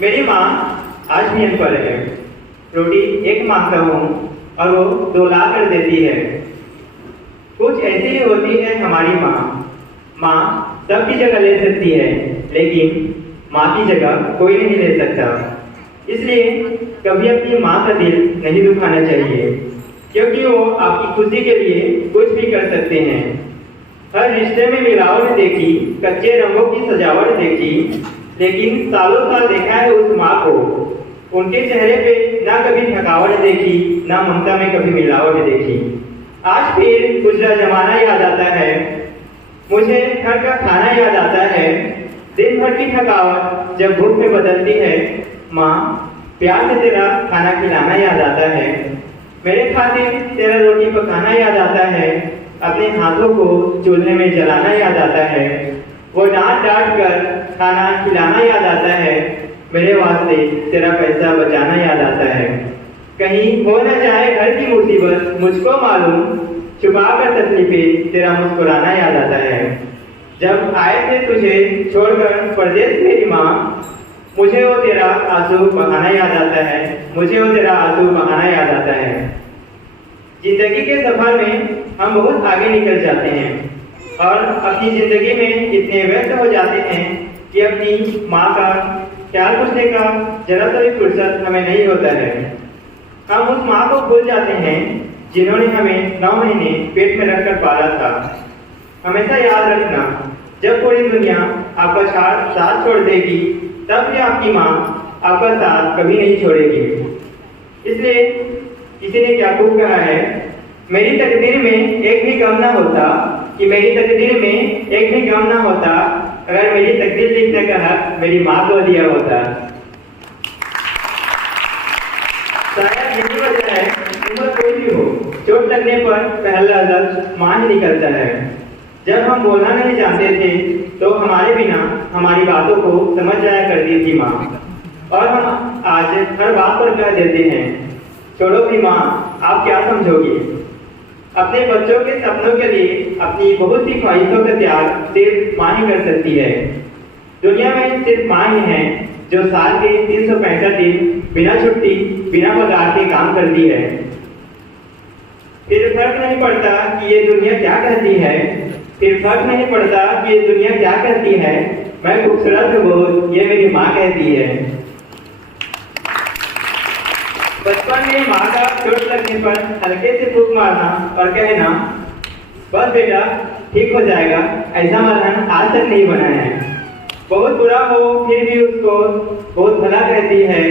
मेरी माँ आज भी अनपढ़ है। रोटी एक मांगता हूँ और वो 2 ला कर देती है। कुछ ऐसी ही होती है हमारी माँ। माँ सबकी जगह ले सकती है, लेकिन माँ की जगह कोई नहीं ले सकता। इसलिए कभी अपनी माँ का दिल नहीं दुखाना चाहिए, क्योंकि वो आपकी खुशी के लिए कुछ भी कर सकते हैं। हर रिश्ते में मिलावट देखी, कच्चे रंगों की सजावट देखी, लेकिन सालों साल देखा है उस माँ को। उनके चेहरे पे ना कभी थकावट देखी, ना ममता में कभी मिलावट देखी। आज फिर गुजरा जमाना याद आता है, मुझे घर का खाना याद आता है। दिन भर की थकावट जब भूख में बदलती है, माँ प्यार से तेरा खाना खिलाना याद आता है। मेरे खातिर तेरा रोटी पकाना याद आता है। अपने हाथों को चूल्हे में जलाना याद आता है। वो डांट डांट कर खाना खिलाना याद आता है। मेरे वास्ते तेरा पैसा बचाना याद आता है। कहीं हो न जाए घर की मुसीबत, मुझको मालूम, छुपा कर तकलीफें तेरा मुस्कुराना याद आता है। जब आए थे तुझे छोड़कर परदेश मेरी माँ, मुझे वो तेरा आंसू बहाना याद आता है। मुझे वो तेरा आंसू बहाना याद आता है। जिंदगी के सफर में हम बहुत आगे निकल जाते हैं और अपनी जिंदगी में इतने व्यस्त हो जाते हैं कि अपनी माँ का ख्याल रखने का जरा सा भी फुर्सत हमें नहीं होता है। हम उस माँ को भूल जाते हैं जिन्होंने हमें 9 महीने पेट में रखकर पाला था। हमेशा याद रखना, जब पूरी दुनिया आपका साथ छोड़ देगी, तब भी आपकी माँ आपका साथ कभी नहीं छोड़ेगी। इसलिए किसी ने क्या खूब कहा है, मेरी तकदीर में एक भी गम ना होता, कि मेरी तकदीर में एक भी गम ना होता अगर मेरी तकदीर लिखने का हक मेरी माँ को दिया होता। शायद यही वजह है, उम्र कोई भी हो, चोट लगने पर पहला लफ्ज माँ ही निकलता है। जब हम बोलना नहीं जानते थे तो हमारे बिना हमारी बातों को समझ जाया करती थी माँ, और हम आज हर बात पर कह देते हैं, छोड़ो भी माँ, आप क्या समझोगी। अपने बच्चों के सपनों के लिए अपनी बहुत सी ख्वाहिशों का त्याग सिर्फ माँ ही कर सकती है। दुनिया में सिर्फ माँ ही है जो साल के 365 दिन बिना छुट्टी बिना पगार के काम करती है। फिर फर्क नहीं पड़ता कि ये दुनिया क्या कहती है, फिर फर्क नहीं पड़ता कि ये दुनिया क्या कहती है, मैं खूबसूरत हूँ बहुत, ये मेरी माँ कहती है। बचपन में माँ का चोट लगने पर हल्के से फूंक मारना और कहना, बस बेटा ठीक हो जाएगा, ऐसा मरहम आज तक नहीं बना है। बहुत बुरा हो फिर भी उसको बहुत भला कहती है।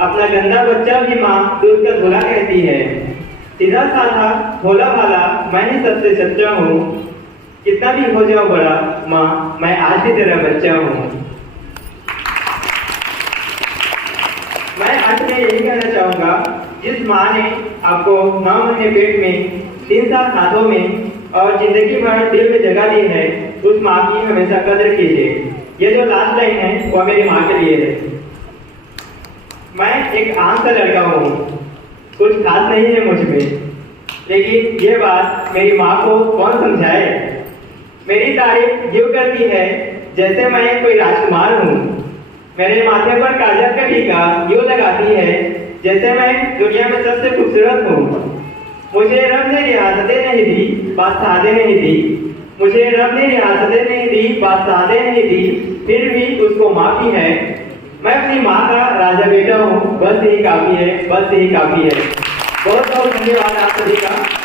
अपना गंदा बच्चा भी माँ दूध का धोला कहती है। सीधा साधा भोला भाला मैं ही सबसे सच्चा हूँ, कितना भी हो जाओ बड़ा माँ, मैं आज भी तेरा बच्चा हूँ। मैं अंत में यही कहना चाहूँगा, जिस माँ ने आपको 9 महीने पेट में, 3 साल हाथों में और जिंदगी भर दिल में जगह दी है, उस माँ की हमेशा कदर कीजिए। ये जो लास्ट लाइन है वो मेरी माँ के लिए है। मैं एक आम सा लड़का हूँ, कुछ खास नहीं है मुझ में, लेकिन ये बात मेरी माँ को कौन समझाए। मेरी तारीफ यूँ करती है जैसे मैं कोई राजकुमार हूँ। मेरे माथे पर काजल का टीका यूँ लगाती है जैसे मैं दुनिया में सबसे खूबसूरत हूँ। मुझे रब ने रियासतें नहीं दी, बादशाहें नहीं दी। मुझे रब ने रियासतें नहीं दी, बादशाहें नहीं दी, फिर भी उसको माफी है। मैं अपनी माँ का राजा बेटा हूँ, बस यही काफी है, बस यही काफी है। बहुत बहुत धन्यवाद आप सभी का।